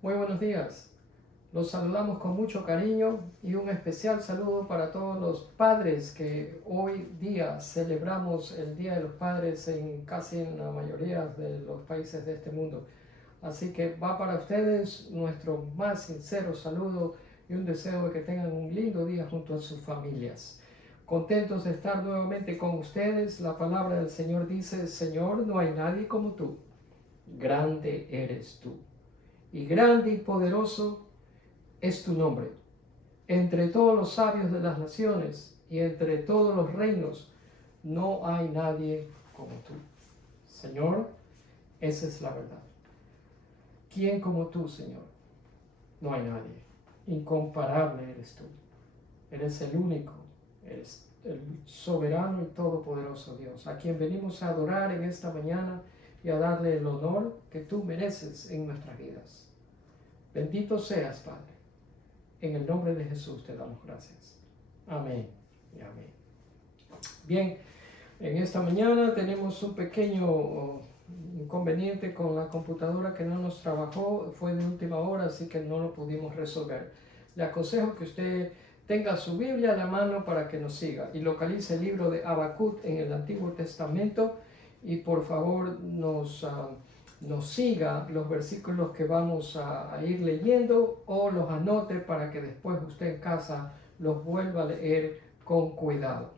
Muy buenos días. Los saludamos con mucho cariño y un especial saludo para todos los padres que hoy día celebramos el Día de los Padres en casi en la mayoría de los países de este mundo. Así que va para ustedes nuestro más sincero saludo y un deseo de que tengan un lindo día junto a sus familias. Contentos de estar nuevamente con ustedes. La palabra del Señor dice: Señor, no hay nadie como tú. Grande eres tú. Y grande y poderoso es tu nombre. Entre todos los sabios de las naciones y entre todos los reinos, no hay nadie como tú. Señor, esa es la verdad. ¿Quién como tú, Señor? No hay nadie. Incomparable eres tú. Eres el único, eres el soberano y todopoderoso Dios, a quien venimos a adorar en esta mañana y a darle el honor que tú mereces en nuestras vidas. Bendito seas, Padre. En el nombre de Jesús te damos gracias. Amén y amén. Bien, en esta mañana tenemos un pequeño inconveniente con la computadora que no nos trabajó, fue de última hora, así que no lo pudimos resolver. Le aconsejo que usted tenga su Biblia a la mano para que nos siga y localice el libro de Habacuc en el Antiguo Testamento y por favor nos siga los versículos que vamos a ir leyendo o los anote para que después usted en casa los vuelva a leer con cuidado.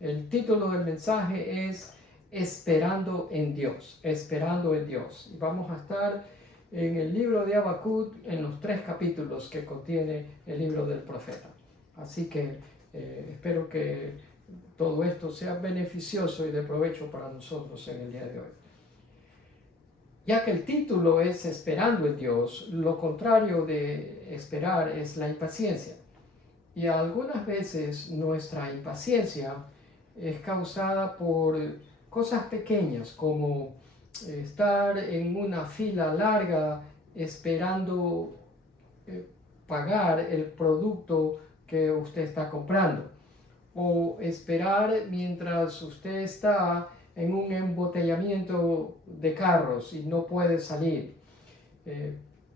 El título del mensaje es Esperando en Dios, esperando en Dios. Y vamos a estar en el libro de Habacuc en los 3 capítulos que contiene el libro del profeta. Así que espero que todo esto sea beneficioso y de provecho para nosotros en el día de hoy. Ya que el título es Esperando en Dios, lo contrario de esperar es la impaciencia. Y algunas veces nuestra impaciencia es causada por cosas pequeñas como estar en una fila larga esperando pagar el producto que usted está comprando, o esperar mientras usted está en un embotellamiento de carros y no puede salir.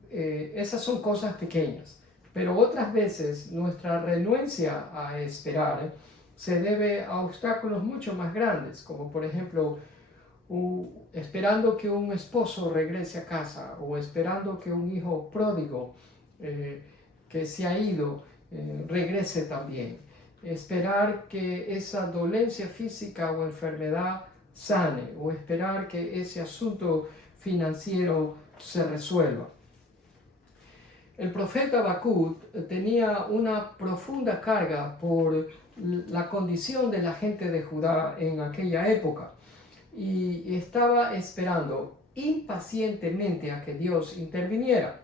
Esas son cosas pequeñas, pero otras veces nuestra renuencia a esperar se debe a obstáculos mucho más grandes, como por ejemplo esperando que un esposo regrese a casa o esperando que un hijo pródigo que se ha ido regrese también. Esperar que esa dolencia física o enfermedad sane o esperar que ese asunto financiero se resuelva. El profeta Habacuc tenía una profunda carga por la condición de la gente de Judá en aquella época y estaba esperando impacientemente a que Dios interviniera.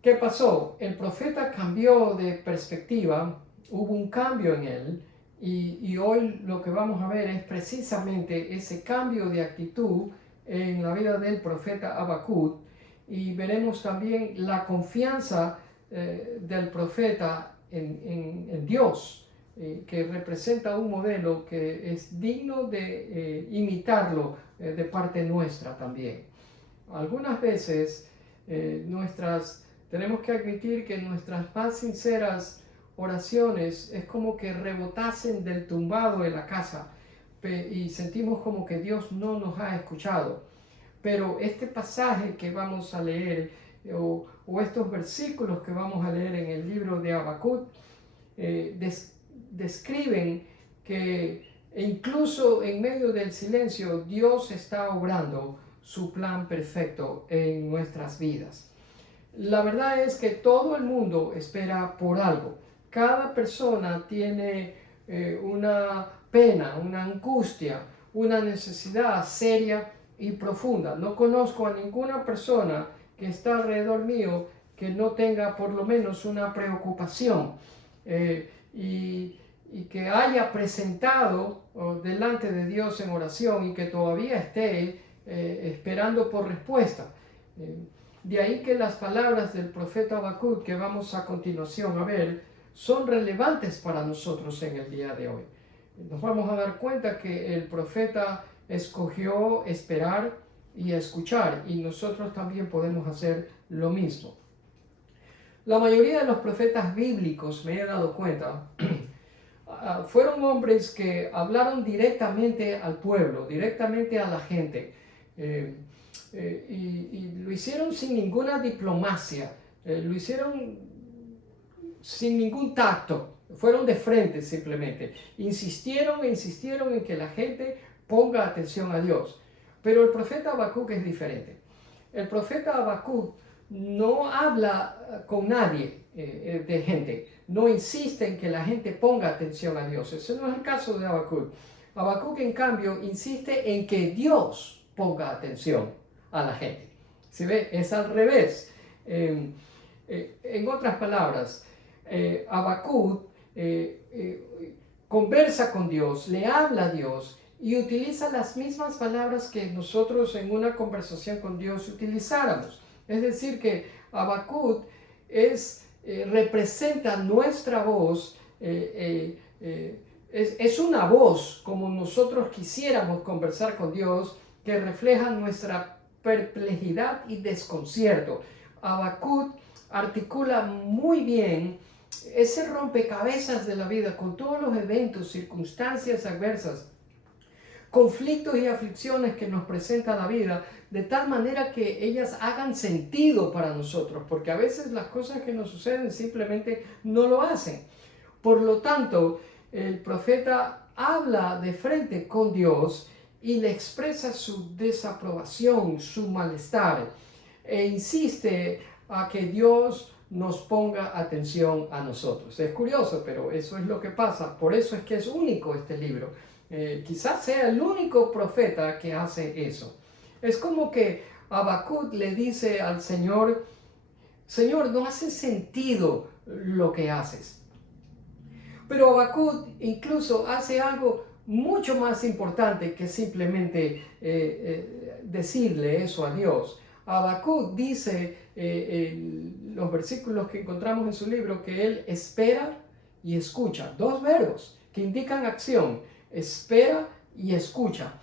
¿Qué pasó? El profeta cambió de perspectiva, hubo un cambio en él y hoy lo que vamos a ver es precisamente ese cambio de actitud en la vida del profeta Habacuc y veremos también la confianza del profeta en Dios, que representa un modelo que es digno de imitarlo de parte nuestra también. Algunas veces tenemos que admitir que nuestras más sinceras oraciones es como que rebotasen del tumbado de la casa y sentimos como que Dios no nos ha escuchado. Pero este pasaje que vamos a leer o estos versículos que vamos a leer en el libro de Habacuc describen que incluso en medio del silencio Dios está obrando su plan perfecto en nuestras vidas. La verdad es que todo el mundo espera por algo. Cada persona tiene una pena, una angustia, una necesidad seria y profunda. No conozco a ninguna persona que está alrededor mío que no tenga por lo menos una preocupación y que haya presentado delante de Dios en oración y que todavía esté esperando por respuesta. De ahí que las palabras del profeta Habacuc que vamos a continuación a ver son relevantes para nosotros en el día de hoy. Nos vamos a dar cuenta que el profeta escogió esperar y escuchar, y nosotros también podemos hacer lo mismo. La mayoría de los profetas bíblicos, me he dado cuenta, fueron hombres que hablaron directamente al pueblo, directamente a la gente, y lo hicieron sin ninguna diplomacia, lo hicieron sin ningún tacto, fueron de frente simplemente, insistieron en que la gente ponga atención a Dios. Pero el profeta Habacuc es diferente. El profeta Habacuc no habla con nadie de gente, no insiste en que la gente ponga atención a Dios. Ese no es el caso de Habacuc. Habacuc, en cambio, insiste en que Dios ponga atención a la gente. ¿Se ve? Es al revés. En otras palabras, Habacuc conversa con Dios, le habla a Dios y utiliza las mismas palabras que nosotros en una conversación con Dios utilizáramos. Es decir, que Habacuc representa nuestra voz, es una voz como nosotros quisiéramos conversar con Dios, que refleja nuestra perplejidad y desconcierto. Habacuc articula muy bien ese rompecabezas de la vida con todos los eventos, circunstancias adversas, conflictos y aflicciones que nos presenta la vida, de tal manera que ellas hagan sentido para nosotros, porque a veces las cosas que nos suceden simplemente no lo hacen. Por lo tanto, el profeta habla de frente con Dios y le expresa su desaprobación, su malestar, e insiste a que Dios nos ponga atención a nosotros. Es curioso, pero eso es lo que pasa. Por eso es que es único este libro. Quizás sea el único profeta que hace eso. Es como que Habacuc le dice al Señor: Señor, no hace sentido lo que haces. Pero Habacuc incluso hace algo mucho más importante que simplemente decirle eso a Dios. Habacuc dice los versículos que encontramos en su libro que él espera y escucha. Dos verbos que indican acción: espera y escucha.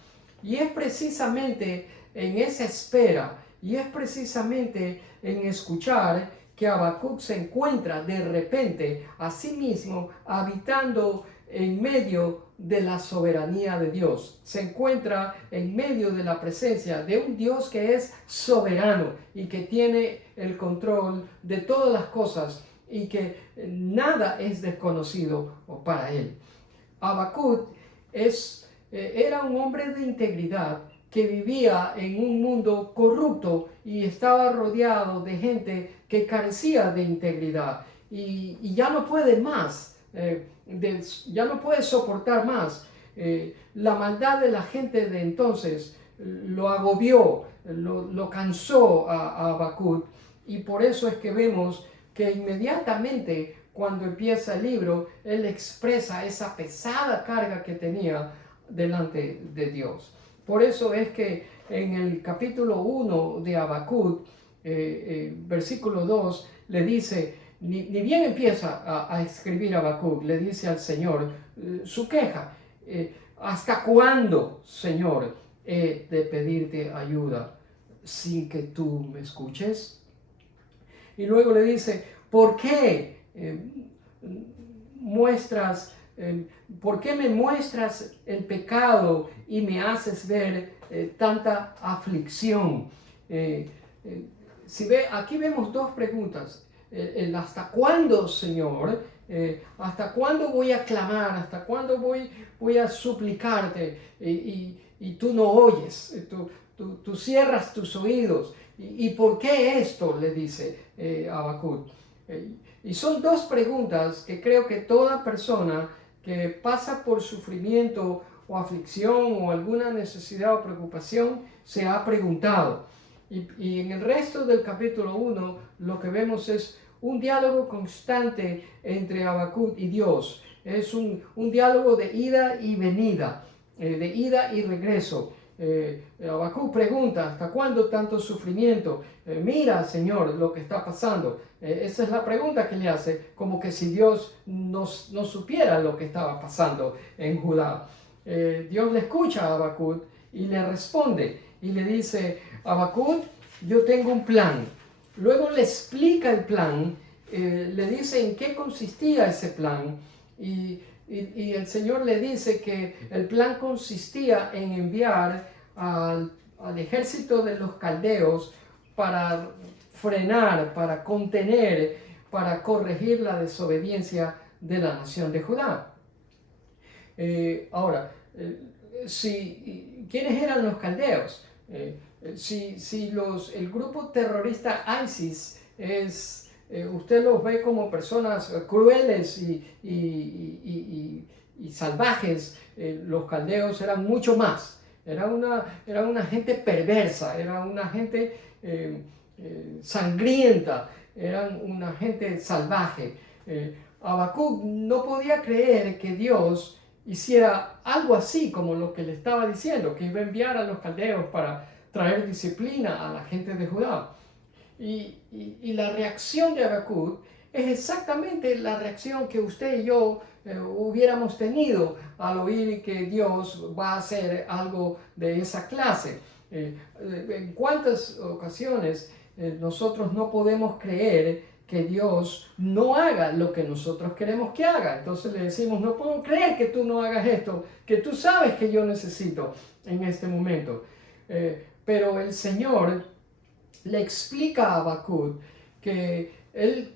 Y es precisamente en esa espera y es precisamente en escuchar que Habacuc se encuentra de repente a sí mismo habitando en medio de la soberanía de Dios. Se encuentra en medio de la presencia de un Dios que es soberano y que tiene el control de todas las cosas y que nada es desconocido para él. Habacuc era un hombre de integridad que vivía en un mundo corrupto y estaba rodeado de gente que carecía de integridad y ya no puede más, ya no puede soportar más. La maldad de la gente de entonces lo agobió, lo cansó a Habacuc, y por eso es que vemos que inmediatamente cuando empieza el libro, él expresa esa pesada carga que tenía delante de Dios. Por eso es que en el capítulo 1 de Habacuc, versículo 2, le dice, ni bien empieza a escribir Habacuc, le dice al Señor su queja: ¿hasta cuándo, Señor, he de pedirte ayuda sin que tú me escuches? Y luego le dice: ¿por qué ¿por qué me muestras el pecado y me haces ver tanta aflicción? Aquí vemos dos preguntas. ¿Hasta cuándo, Señor? ¿Hasta cuándo voy a clamar? ¿Hasta cuándo voy a suplicarte? Y tú no oyes, tú cierras tus oídos. ¿Y por qué esto? Le dice Habacuc. Y son dos preguntas que creo que toda persona que pasa por sufrimiento o aflicción o alguna necesidad o preocupación se ha preguntado. Y en el resto del capítulo 1 lo que vemos es un diálogo constante entre Habacuc y Dios. Es un diálogo de ida y venida, de ida y regreso. Habacuc pregunta: ¿hasta cuándo tanto sufrimiento? Mira, Señor, lo que está pasando. Esa es la pregunta que le hace, como que si Dios no supiera lo que estaba pasando en Judá. Dios le escucha a Habacuc y le responde. y le dice, Habacuc, yo tengo un plan. Luego le explica el plan, le dice en qué consistía ese plan y el Señor le dice que el plan consistía en enviar al ejército de los caldeos para frenar, para contener, para corregir la desobediencia de la nación de Judá. Ahora, ¿quiénes eran los caldeos? El grupo terrorista ISIS usted los ve como personas crueles y salvajes, los caldeos eran mucho más. Era una gente perversa, era una gente sangrienta, eran una gente salvaje. Habacuc no podía creer que Dios hiciera algo así como lo que le estaba diciendo, que iba a enviar a los caldeos para traer disciplina a la gente de Judá. Y la reacción de Habacuc es exactamente la reacción que usted y yo hubiéramos tenido al oír que Dios va a hacer algo de esa clase. En cuántas ocasiones nosotros no podemos creer que Dios no haga lo que nosotros queremos que haga. Entonces le decimos, no puedo creer que tú no hagas esto, que tú sabes que yo necesito en este momento. Pero el Señor le explica a Habacuc que él,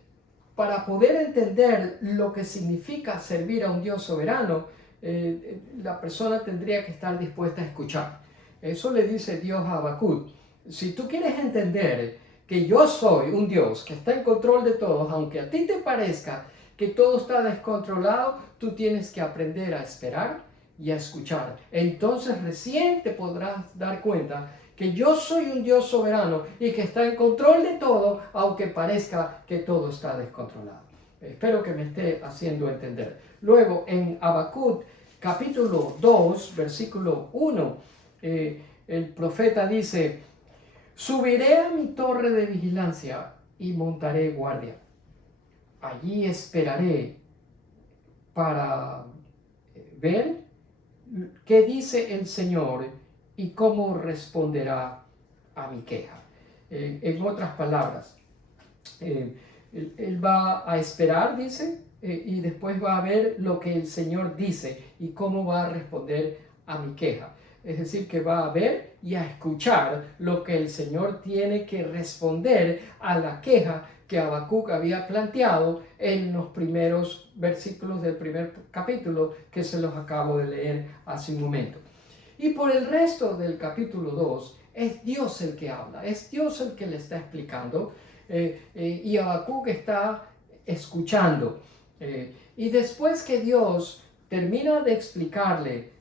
para poder entender lo que significa servir a un Dios soberano, la persona tendría que estar dispuesta a escuchar. Eso le dice Dios a Habacuc. Si tú quieres entender que yo soy un Dios que está en control de todos, aunque a ti te parezca que todo está descontrolado, tú tienes que aprender a esperar y a escuchar. Entonces recién te podrás dar cuenta que yo soy un Dios soberano y que está en control de todo, aunque parezca que todo está descontrolado. Espero que me esté haciendo entender. Luego, en Habacuc, capítulo 2, versículo 1, el profeta dice, subiré a mi torre de vigilancia y montaré guardia. Allí esperaré para ver qué dice el Señor y cómo responderá a mi queja. En otras palabras, él va a esperar, dice, y después va a ver lo que el Señor dice y cómo va a responder a mi queja. Es decir, que va a ver y a escuchar lo que el Señor tiene que responder a la queja que Habacuc había planteado en los primeros versículos del primer capítulo que se los acabo de leer hace un momento. Y por el resto del capítulo 2 es Dios el que habla, es Dios el que le está explicando y Habacuc está escuchando. Y después que Dios termina de explicarle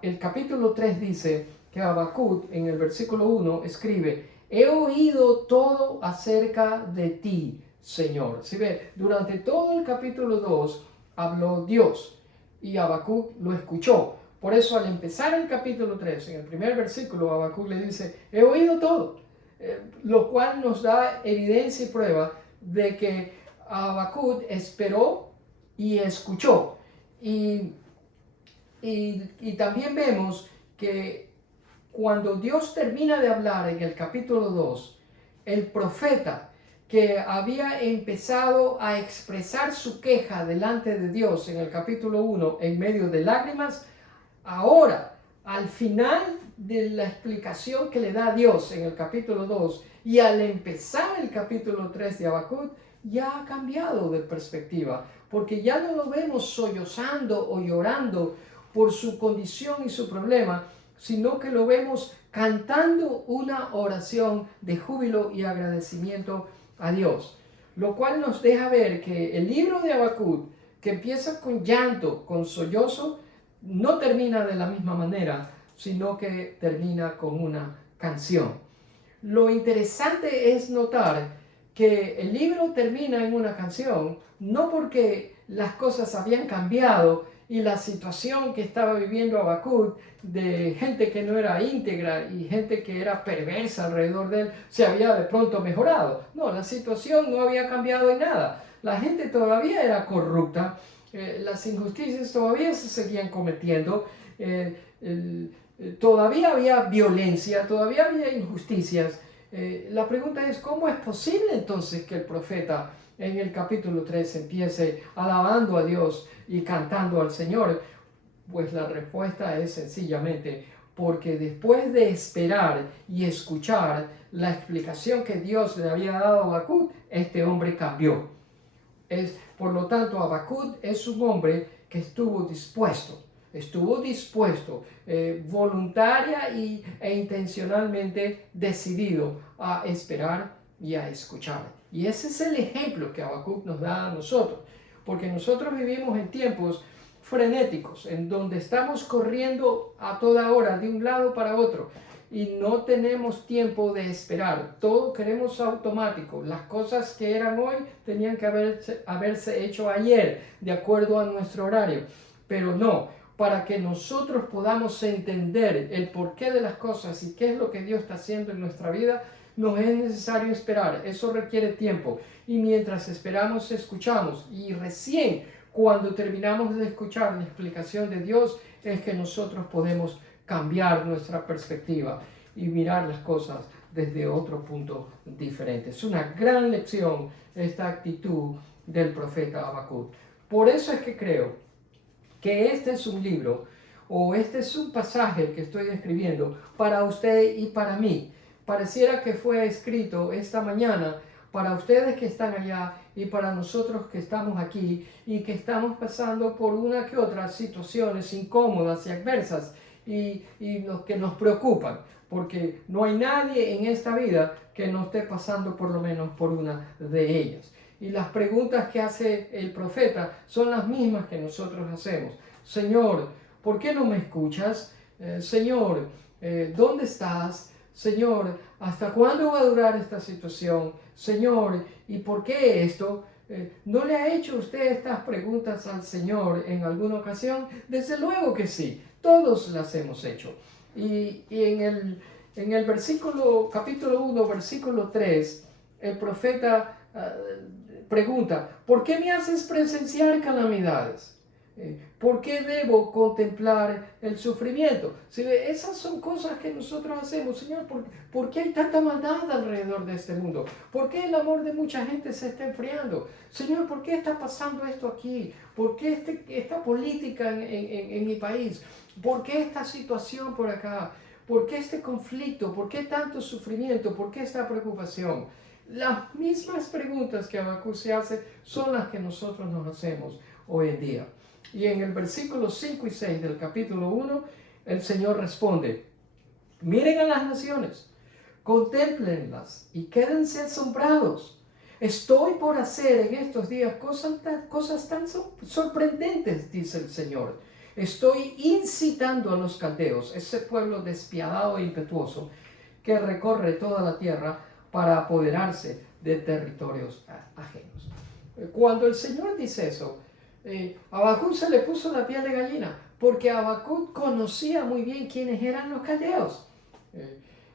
el capítulo 3 dice que Habacuc en el versículo 1 escribe, he oído todo acerca de ti, Señor. ¿Sí ve? Durante todo el capítulo 2 habló Dios y Habacuc lo escuchó. Por eso al empezar el capítulo 3, en el primer versículo, Habacuc le dice, he oído todo, lo cual nos da evidencia y prueba de que Habacuc esperó y escuchó. Y también vemos que cuando Dios termina de hablar en el capítulo 2, el profeta que había empezado a expresar su queja delante de Dios en el capítulo 1 en medio de lágrimas, ahora, al final de la explicación que le da Dios en el capítulo 2 y al empezar el capítulo 3 de Habacuc, ya ha cambiado de perspectiva, porque ya no lo vemos sollozando o llorando por su condición y su problema, sino que lo vemos cantando una oración de júbilo y agradecimiento a Dios, lo cual nos deja ver que el libro de Habacuc, que empieza con llanto, con sollozo, no termina de la misma manera, sino que termina con una canción. Lo interesante es notar que el libro termina en una canción, no porque las cosas habían cambiado y la situación que estaba viviendo Habacuc de gente que no era íntegra y gente que era perversa alrededor de él se había de pronto mejorado. No, la situación no había cambiado en nada. La gente todavía era corrupta, las injusticias todavía se seguían cometiendo, todavía había violencia, todavía había injusticias. La pregunta es, ¿cómo es posible entonces que el profeta en el capítulo 3 empiece alabando a Dios y cantando al Señor? Pues la respuesta es sencillamente porque después de esperar y escuchar la explicación que Dios le había dado a Habacuc, este hombre cambió. Por lo tanto, Habacuc es un hombre que estuvo dispuesto, voluntaria e intencionalmente decidido a esperar y a escuchar. Y ese es el ejemplo que Habacuc nos da a nosotros, porque nosotros vivimos en tiempos frenéticos, en donde estamos corriendo a toda hora de un lado para otro y no tenemos tiempo de esperar. Todo queremos automático. Las cosas que eran hoy tenían que haberse hecho ayer, de acuerdo a nuestro horario. Pero no, para que nosotros podamos entender el porqué de las cosas y qué es lo que Dios está haciendo en nuestra vida, nos es necesario esperar. Eso requiere tiempo. Y mientras esperamos, escuchamos. Y recién cuando terminamos de escuchar la explicación de Dios, es que nosotros podemos cambiar nuestra perspectiva y mirar las cosas desde otro punto diferente. Es una gran lección esta actitud del profeta Habacuc. Por eso es que creo que este es un libro o este es un pasaje que estoy escribiendo para usted y para mí. Pareciera que fue escrito esta mañana para ustedes que están allá y para nosotros que estamos aquí y que estamos pasando por una que otra situaciones incómodas y adversas y que nos preocupan, porque no hay nadie en esta vida que no esté pasando por lo menos por una de ellas. Y las preguntas que hace el profeta son las mismas que nosotros hacemos. Señor, ¿por qué no me escuchas? Señor, ¿dónde estás? Señor, ¿hasta cuándo va a durar esta situación? Señor, ¿y por qué esto? ¿No le ha hecho usted estas preguntas al Señor en alguna ocasión? Desde luego que sí, todos las hemos hecho. Y en el capítulo 1, versículo 3, el profeta pregunta, ¿por qué me haces presenciar calamidades? ¿Por qué debo contemplar el sufrimiento? ¿Sí? Esas son cosas que nosotros hacemos. Señor, ¿por qué hay tanta maldad alrededor de este mundo? ¿Por qué el amor de mucha gente se está enfriando? Señor, ¿por qué está pasando esto aquí? ¿Por qué esta política en mi país? ¿Por qué esta situación por acá? ¿Por qué este conflicto? ¿Por qué tanto sufrimiento? ¿Por qué esta preocupación? Las mismas preguntas que Habacuc se hace son las que nosotros nos hacemos hoy en día. Y en el versículo 5 y 6 del capítulo 1, el Señor responde, miren a las naciones, contémplenlas y quédense asombrados. Estoy por hacer en estos días cosas tan sorprendentes, dice el Señor. Estoy incitando a los caldeos, ese pueblo despiadado e impetuoso que recorre toda la tierra para apoderarse de territorios ajenos. Cuando el Señor dice eso, a Habacuc se le puso la piel de gallina, porque Habacuc conocía muy bien quiénes eran los caldeos.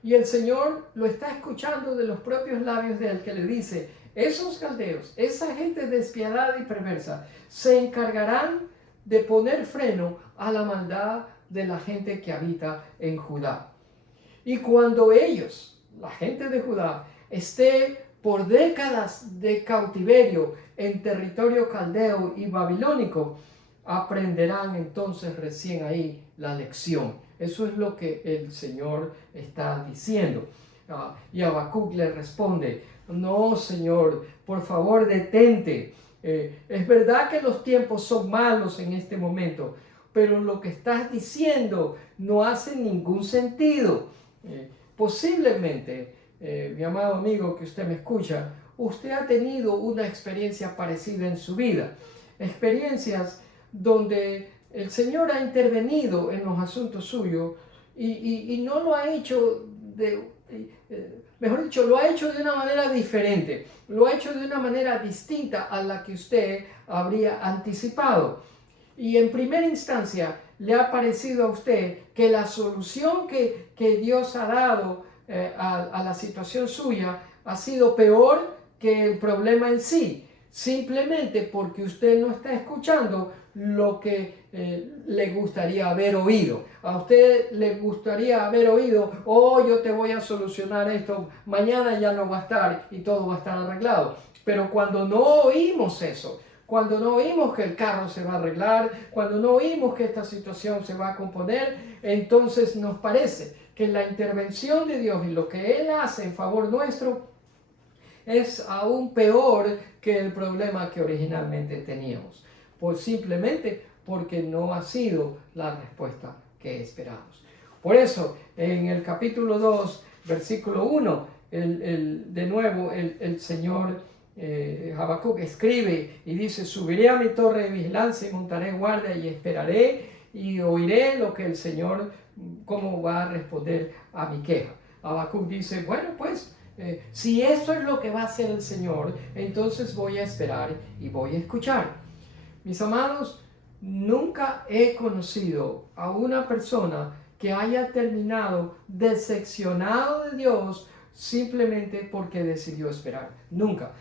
Y el Señor lo está escuchando de los propios labios de él, que le dice, esos caldeos, esa gente despiadada y perversa, se encargarán de poner freno a la maldad de la gente que habita en Judá. Y cuando ellos, la gente de Judá, esté por décadas de cautiverio en territorio caldeo y babilónico, aprenderán entonces recién ahí la lección. Eso es lo que el Señor está diciendo. Y Habacuc le responde, no, Señor, por favor detente. Es verdad que los tiempos son malos en este momento, pero lo que estás diciendo no hace ningún sentido. Posiblemente, mi amado amigo que usted me escucha, usted ha tenido una experiencia parecida en su vida. Experiencias donde el Señor ha intervenido en los asuntos suyos y no lo ha hecho mejor dicho, lo ha hecho de una manera diferente, lo ha hecho de una manera distinta a la que usted habría anticipado. Y en primera instancia le ha parecido a usted que la solución que Dios ha dado a la situación suya ha sido peor que el problema en sí, simplemente porque usted no está escuchando lo que le gustaría haber oído. A usted le gustaría haber oído, oh, yo te voy a solucionar esto, mañana ya no va a estar y todo va a estar arreglado. Pero cuando no oímos eso, cuando no oímos que el carro se va a arreglar, cuando no oímos que esta situación se va a componer, entonces nos parece que la intervención de Dios y lo que Él hace en favor nuestro es aún peor que el problema que originalmente teníamos, pues simplemente porque no ha sido la respuesta que esperamos. Por eso, en el capítulo 2, versículo 1, de nuevo el Señor Habacuc escribe y dice: subiré a mi torre de vigilancia y montaré guardia y esperaré y oiré lo que el Señor, cómo va a responder a mi queja. Habacuc dice: bueno, pues si esto es lo que va a hacer el Señor, entonces voy a esperar y voy a escuchar. Mis amados, nunca he conocido a una persona que haya terminado decepcionado de Dios simplemente porque decidió esperar. Nunca.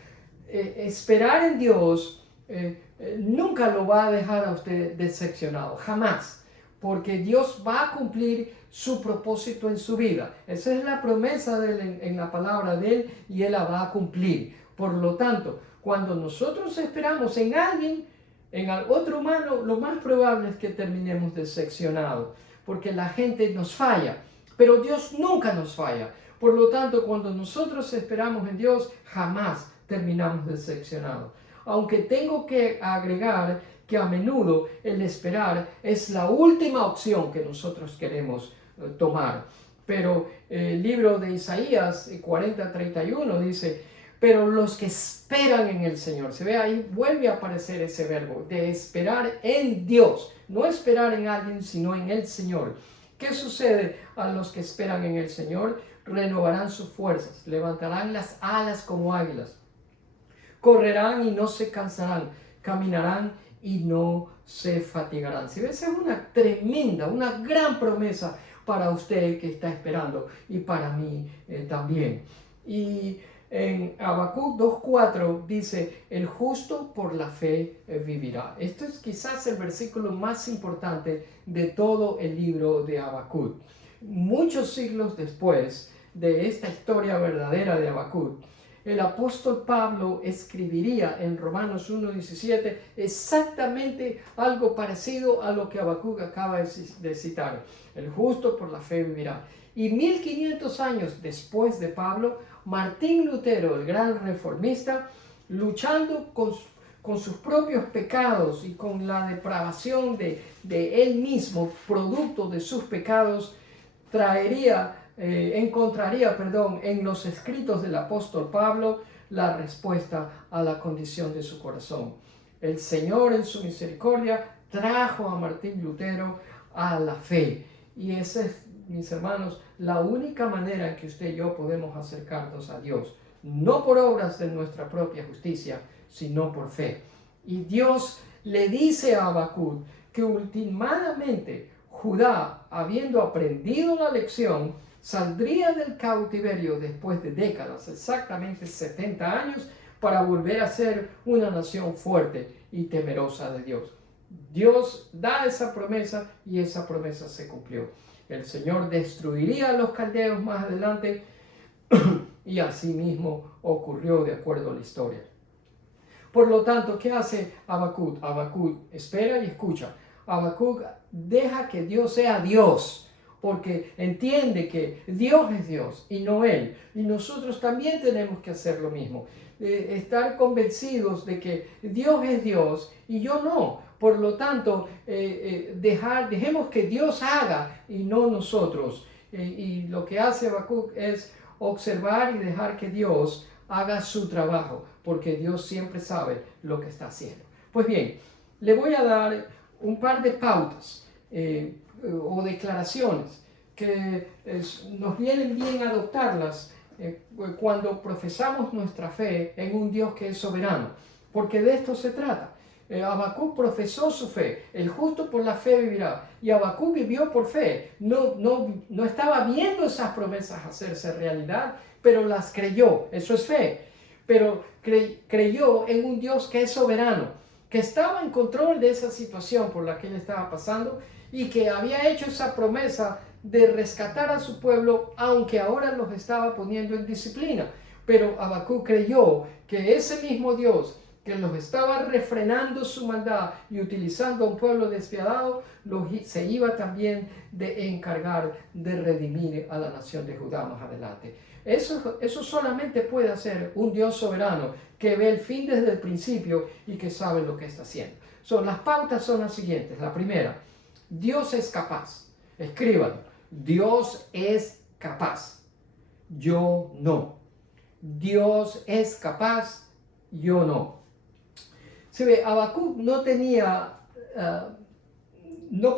Esperar en Dios nunca lo va a dejar a usted decepcionado, jamás, porque Dios va a cumplir su propósito en su vida. Esa es la promesa de él en la palabra de Él, y Él la va a cumplir. Por lo tanto, cuando nosotros esperamos en alguien, en otro humano, lo más probable es que terminemos decepcionados, porque la gente nos falla, pero Dios nunca nos falla. Por lo tanto, cuando nosotros esperamos en Dios, jamás terminamos decepcionados. Aunque tengo que agregar que a menudo el esperar es la última opción que nosotros queremos tomar. Pero el libro de Isaías 40:31 dice: pero los que esperan en el Señor, se ve ahí, vuelve a aparecer ese verbo de esperar en Dios, no esperar en alguien, sino en el Señor. ¿Qué sucede a los que esperan en el Señor? Renovarán sus fuerzas, levantarán las alas como águilas, correrán y no se cansarán, caminarán y no se fatigarán. Si ves, es una tremenda, una gran promesa para usted que está esperando, y para mí también. Y en Habacuc 2:4 dice: el justo por la fe vivirá. Esto es quizás el versículo más importante de todo el libro de Habacuc. Muchos siglos después de esta historia verdadera de Habacuc, el apóstol Pablo escribiría en Romanos 1:17 exactamente algo parecido a lo que Habacuc acaba de citar: el justo por la fe vivirá. Y 1500 años después de Pablo, Martín Lutero, el gran reformista, luchando con sus propios pecados y con la depravación de él mismo, producto de sus pecados, encontraría en los escritos del apóstol Pablo la respuesta a la condición de su corazón. El Señor, en su misericordia, trajo a Martín Lutero a la fe. Y esa es, mis hermanos, la única manera en que usted y yo podemos acercarnos a Dios, no por obras de nuestra propia justicia, sino por fe. Y Dios le dice a Habacuc que últimamente Judá, habiendo aprendido la lección, saldría del cautiverio después de décadas, exactamente 70 años, para volver a ser una nación fuerte y temerosa de Dios. Dios da esa promesa y esa promesa se cumplió. El Señor destruiría a los caldeos más adelante y así mismo ocurrió de acuerdo a la historia. Por lo tanto, ¿qué hace Habacuc? Habacuc espera y escucha. Habacuc deja que Dios sea Dios, porque entiende que Dios es Dios y no él. Y nosotros también tenemos que hacer lo mismo. Estar convencidos de que Dios es Dios y yo no. Por lo tanto, dejemos que Dios haga y no nosotros. Y lo que hace Habacuc es observar y dejar que Dios haga su trabajo, porque Dios siempre sabe lo que está haciendo. Pues bien, le voy a dar un par de pautas o declaraciones que nos vienen bien adoptarlas cuando profesamos nuestra fe en un Dios que es soberano, porque de esto se trata. Habacuc profesó su fe: el justo por la fe vivirá, y Habacuc vivió por fe. No estaba viendo esas promesas hacerse realidad, pero las creyó. Eso es fe. Pero creyó en un Dios que es soberano, que estaba en control de esa situación por la que él estaba pasando y que había hecho esa promesa de rescatar a su pueblo, aunque ahora los estaba poniendo en disciplina. Pero Habacuc creyó que ese mismo Dios que los estaba refrenando su maldad y utilizando a un pueblo despiadado, se iba también de encargar de redimir a la nación de Judá más adelante. Eso solamente puede hacer un Dios soberano que ve el fin desde el principio y que sabe lo que está haciendo. Las pautas son las siguientes. La primera, Dios es capaz. Escríbalo. Dios es capaz. Yo no. Dios es capaz. Yo no. Se ve, Habacuc no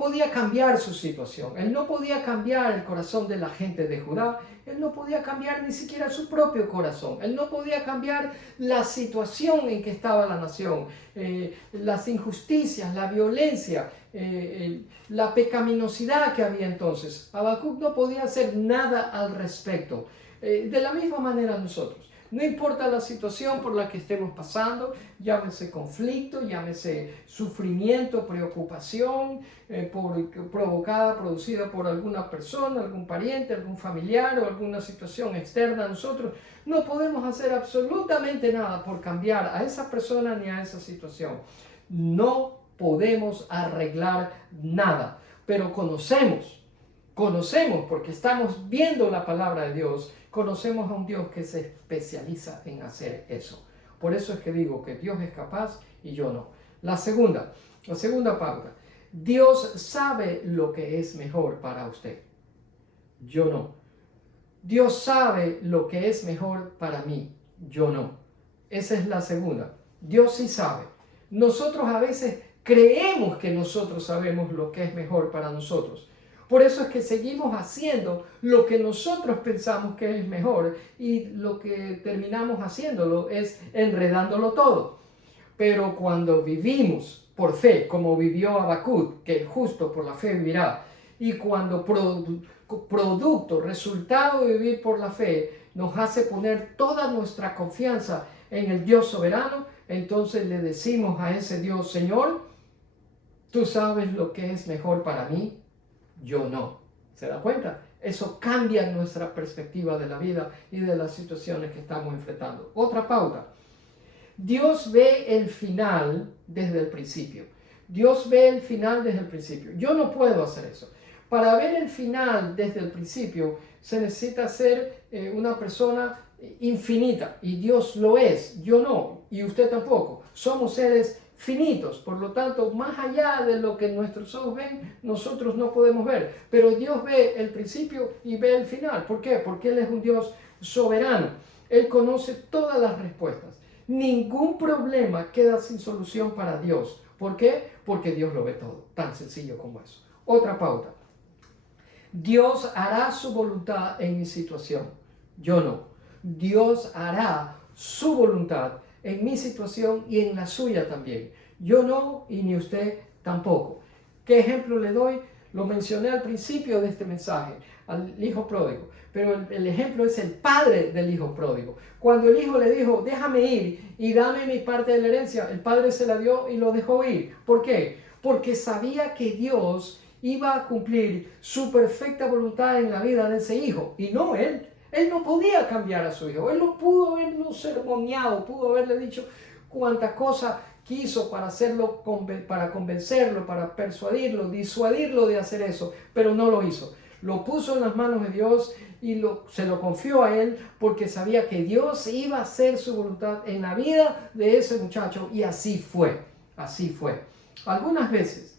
podía cambiar su situación. Él no podía cambiar el corazón de la gente de Judá. Él no podía cambiar ni siquiera su propio corazón. Él no podía cambiar la situación en que estaba la nación, las injusticias, la violencia, la pecaminosidad que había entonces. Habacuc no podía hacer nada al respecto. De la misma manera nosotros. No importa la situación por la que estemos pasando, llámese conflicto, llámese sufrimiento, preocupación, producida por alguna persona, algún pariente, algún familiar o alguna situación externa a nosotros, no podemos hacer absolutamente nada por cambiar a esa persona ni a esa situación. No podemos arreglar nada, pero conocemos porque estamos viendo la palabra de Dios. Conocemos a un Dios que se especializa en hacer eso. Por eso es que digo que Dios es capaz y yo no. La segunda pauta. Dios sabe lo que es mejor para usted. Yo no. Dios sabe lo que es mejor para mí. Yo no. Esa es la segunda. Dios sí sabe. Nosotros a veces creemos que nosotros sabemos lo que es mejor para nosotros. Por eso es que seguimos haciendo lo que nosotros pensamos que es mejor y lo que terminamos haciéndolo es enredándolo todo. Pero cuando vivimos por fe, como vivió Habacuc, que el justo por la fe vivirá, y cuando resultado de vivir por la fe, nos hace poner toda nuestra confianza en el Dios soberano, entonces le decimos a ese Dios: Señor, tú sabes lo que es mejor para mí. Yo no. ¿Se da cuenta? Eso cambia nuestra perspectiva de la vida y de las situaciones que estamos enfrentando. Otra pauta. Dios ve el final desde el principio. Dios ve el final desde el principio. Yo no puedo hacer eso. Para ver el final desde el principio se necesita ser una persona infinita y Dios lo es. Yo no y usted tampoco. Somos seres finitos, por lo tanto, más allá de lo que nuestros ojos ven, nosotros no podemos ver, pero Dios ve el principio y ve el final. ¿Por qué? Porque Él es un Dios soberano. Él conoce todas las respuestas. Ningún problema queda sin solución para Dios. ¿Por qué? Porque Dios lo ve todo, tan sencillo como eso. Otra pauta. Dios hará su voluntad en mi situación. Yo no. Dios hará su voluntad en mi situación y en la suya también. Yo no y ni usted tampoco. ¿Qué ejemplo le doy? Lo mencioné al principio de este mensaje, al hijo pródigo. Pero el ejemplo es el padre del hijo pródigo. Cuando el hijo le dijo: déjame ir y dame mi parte de la herencia, el padre se la dio y lo dejó ir. ¿Por qué? Porque sabía que Dios iba a cumplir su perfecta voluntad en la vida de ese hijo y no él. Él no podía cambiar a su hijo. Él no pudo haberlo sermoneado, pudo haberle dicho cuánta cosa quiso para hacerlo, para convencerlo, para persuadirlo, disuadirlo de hacer eso, pero no lo hizo. Lo puso en las manos de Dios y se lo confió a él porque sabía que Dios iba a hacer su voluntad en la vida de ese muchacho y así fue. Así fue. Algunas veces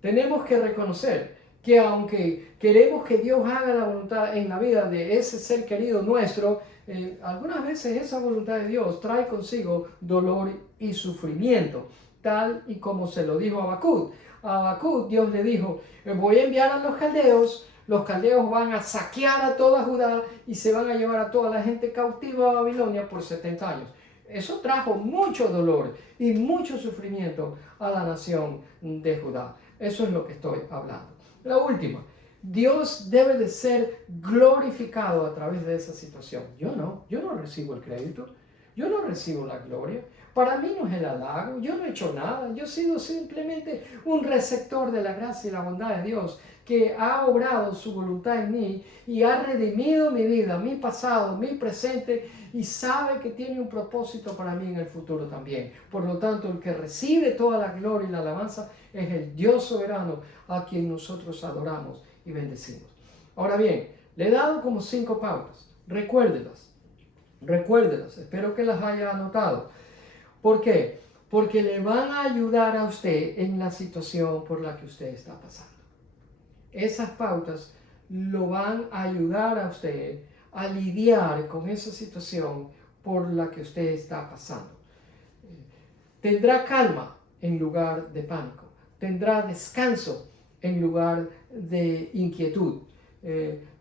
tenemos que reconocer que aunque queremos que Dios haga la voluntad en la vida de ese ser querido nuestro, algunas veces esa voluntad de Dios trae consigo dolor y sufrimiento, tal y como se lo dijo a Habacuc. A Habacuc Dios le dijo: voy a enviar a los caldeos van a saquear a toda Judá y se van a llevar a toda la gente cautiva a Babilonia por 70 años. Eso trajo mucho dolor y mucho sufrimiento a la nación de Judá. Eso es lo que estoy hablando. La última, Dios debe de ser glorificado a través de esa situación. Yo no recibo el crédito. Yo no recibo la gloria. Para mí no es el halago. Yo no he hecho nada. Yo he sido simplemente un receptor de la gracia y la bondad de Dios que ha obrado su voluntad en mí y ha redimido mi vida, mi pasado, mi presente y sabe que tiene un propósito para mí en el futuro también. Por lo tanto, el que recibe toda la gloria y la alabanza es el Dios soberano a quien nosotros adoramos y bendecimos. Ahora bien, le he dado como 5 pautas. Recuérdelas. Espero que las haya anotado. ¿Por qué? Porque le van a ayudar a usted en la situación por la que usted está pasando. Esas pautas lo van a ayudar a usted a lidiar con esa situación por la que usted está pasando. Tendrá calma en lugar de pánico. Tendrá descanso en lugar de inquietud.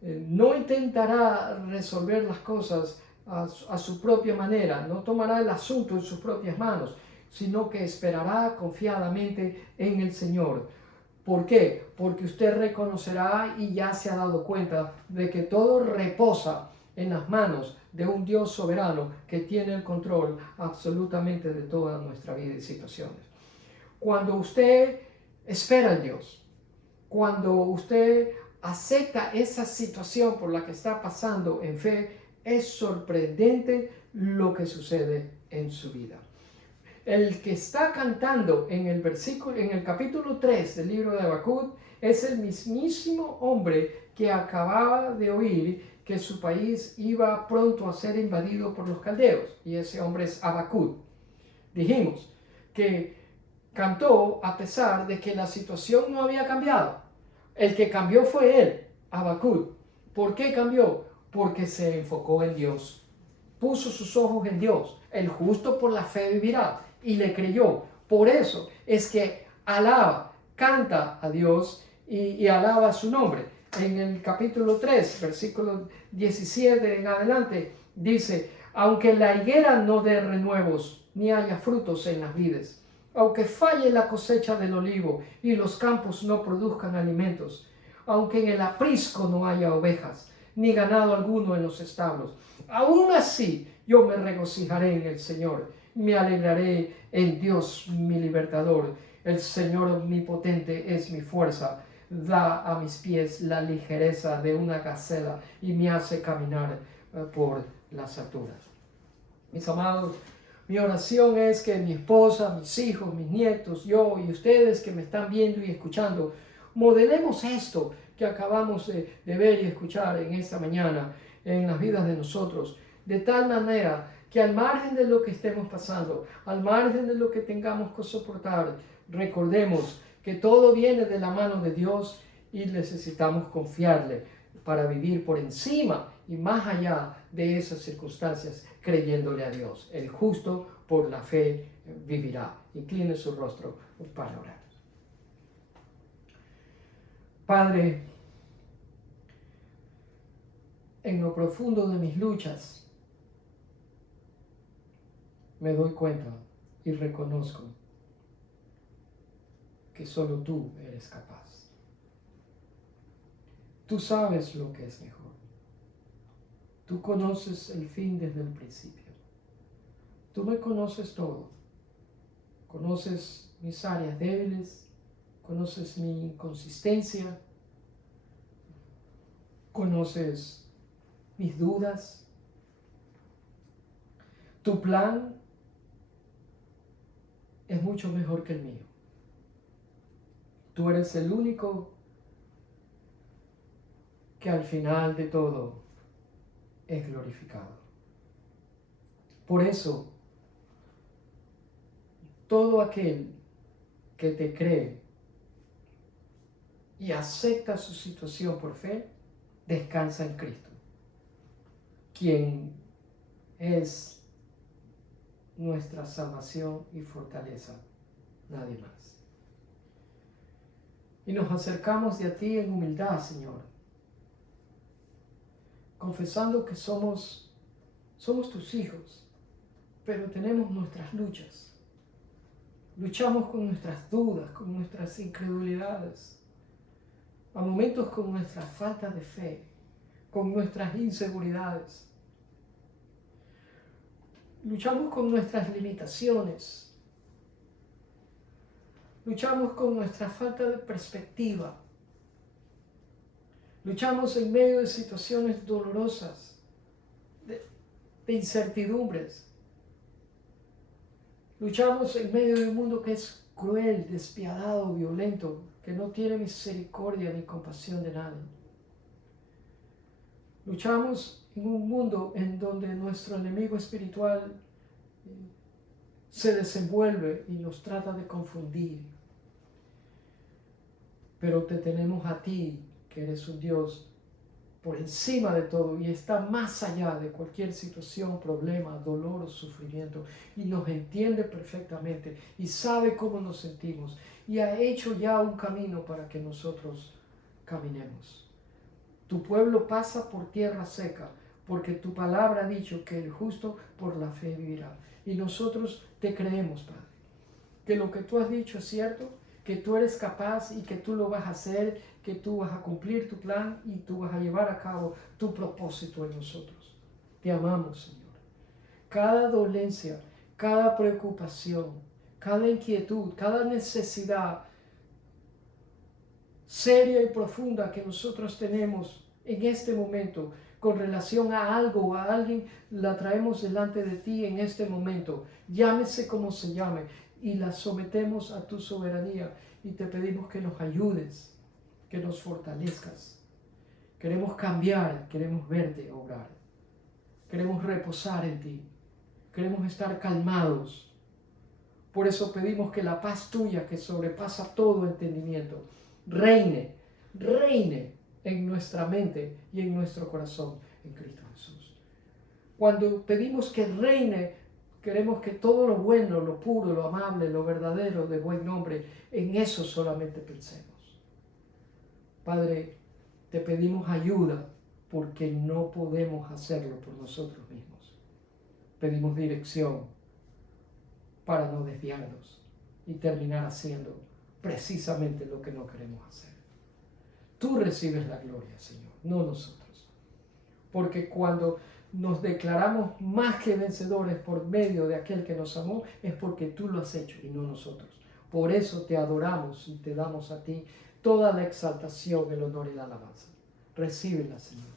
No intentará resolver las cosas a su propia manera, no tomará el asunto en sus propias manos, sino que esperará confiadamente en el Señor. ¿Por qué? Porque usted reconocerá y ya se ha dado cuenta de que todo reposa en las manos de un Dios soberano que tiene el control absolutamente de toda nuestra vida y situaciones. Cuando usted espera en Dios, cuando usted acepta esa situación por la que está pasando en fe, es sorprendente lo que sucede en su vida. El que está cantando en el capítulo 3 del libro de Habacuc es el mismísimo hombre que acababa de oír que su país iba pronto a ser invadido por los caldeos, y ese hombre es Habacuc. Dijimos que cantó a pesar de que la situación no había cambiado. El que cambió fue él, Habacuc. ¿Por qué cambió? Porque se enfocó en Dios. Puso sus ojos en Dios. El justo por la fe vivirá. Y le creyó. Por eso es que canta a Dios y alaba su nombre. En el capítulo 3, versículo 17 en adelante, dice: aunque la higuera no dé renuevos, ni haya frutos en las vides, aunque falle la cosecha del olivo y los campos no produzcan alimentos, aunque en el aprisco no haya ovejas, ni ganado alguno en los establos, aún así yo me regocijaré en el Señor, me alegraré en Dios mi libertador. El Señor omnipotente es mi fuerza, da a mis pies la ligereza de una gacela y me hace caminar por las alturas. Mis amados, mi oración es que mi esposa, mis hijos, mis nietos, yo y ustedes que me están viendo y escuchando, modelemos esto que acabamos de ver y escuchar en esta mañana en las vidas de nosotros, de tal manera que al margen de lo que estemos pasando, al margen de lo que tengamos que soportar, recordemos que todo viene de la mano de Dios y necesitamos confiarle para vivir por encima y más allá de esas circunstancias, creyéndole a Dios. El justo por la fe vivirá. Incline su rostro para orar. Padre, en lo profundo de mis luchas, me doy cuenta y reconozco que solo tú eres capaz. Tú sabes lo que es mejor. Tú conoces el fin desde el principio. Tú me conoces todo. Conoces mis áreas débiles, conoces mi inconsistencia, conoces mis dudas. Tu plan es mucho mejor que el mío. Tú eres el único que al final de todo es glorificado. Por eso, todo aquel que te cree y acepta su situación por fe, descansa en Cristo, quien es nuestra salvación y fortaleza, nadie más. Y nos acercamos de a ti en humildad, Señor, confesando que somos tus hijos, pero tenemos nuestras luchas. Luchamos con nuestras dudas, con nuestras incredulidades, a momentos con nuestra falta de fe, con nuestras inseguridades. Luchamos con nuestras limitaciones. Luchamos con nuestra falta de perspectiva. Luchamos en medio de situaciones dolorosas, de incertidumbres. Luchamos en medio de un mundo que es cruel, despiadado, violento, que no tiene misericordia ni compasión de nadie. Luchamos en un mundo en donde nuestro enemigo espiritual se desenvuelve y nos trata de confundir. Pero te tenemos a ti, que eres un Dios por encima de todo y está más allá de cualquier situación, problema, dolor o sufrimiento, y nos entiende perfectamente y sabe cómo nos sentimos y ha hecho ya un camino para que nosotros caminemos. Tu pueblo pasa por tierra seca porque tu palabra ha dicho que el justo por la fe vivirá, y nosotros te creemos, Padre, que lo que tú has dicho es cierto, que tú eres capaz y que tú lo vas a hacer, que tú vas a cumplir tu plan y tú vas a llevar a cabo tu propósito en nosotros. Te amamos, Señor. Cada dolencia, cada preocupación, cada inquietud, cada necesidad seria y profunda que nosotros tenemos en este momento con relación a algo o a alguien, la traemos delante de ti en este momento. Llámese como se llame, y la sometemos a tu soberanía y te pedimos que nos ayudes, que nos fortalezcas. Queremos cambiar, queremos verte obrar. Queremos reposar en ti. Queremos estar calmados. Por eso pedimos que la paz tuya, que sobrepasa todo entendimiento, reine en nuestra mente y en nuestro corazón en Cristo Jesús. Cuando pedimos que reine, queremos que todo lo bueno, lo puro, lo amable, lo verdadero, de buen nombre, en eso solamente pensemos. Padre, te pedimos ayuda porque no podemos hacerlo por nosotros mismos. Pedimos dirección para no desviarnos y terminar haciendo precisamente lo que no queremos hacer. Tú recibes la gloria, Señor, no nosotros. Porque cuando nos declaramos más que vencedores por medio de aquel que nos amó, es porque tú lo has hecho y no nosotros. Por eso te adoramos y te damos a ti toda la exaltación, el honor y la alabanza. Recíbela, Señor.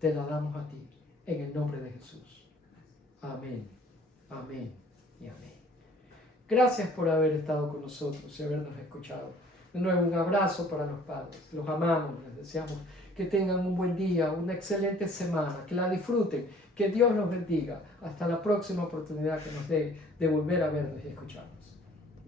Te la damos a ti, en el nombre de Jesús. Amén, amén y amén. Gracias por haber estado con nosotros y habernos escuchado. De nuevo, un abrazo para los padres. Los amamos, les deseamos que tengan un buen día, una excelente semana, que la disfruten, que Dios los bendiga. Hasta la próxima oportunidad que nos dé de volver a vernos y escucharnos.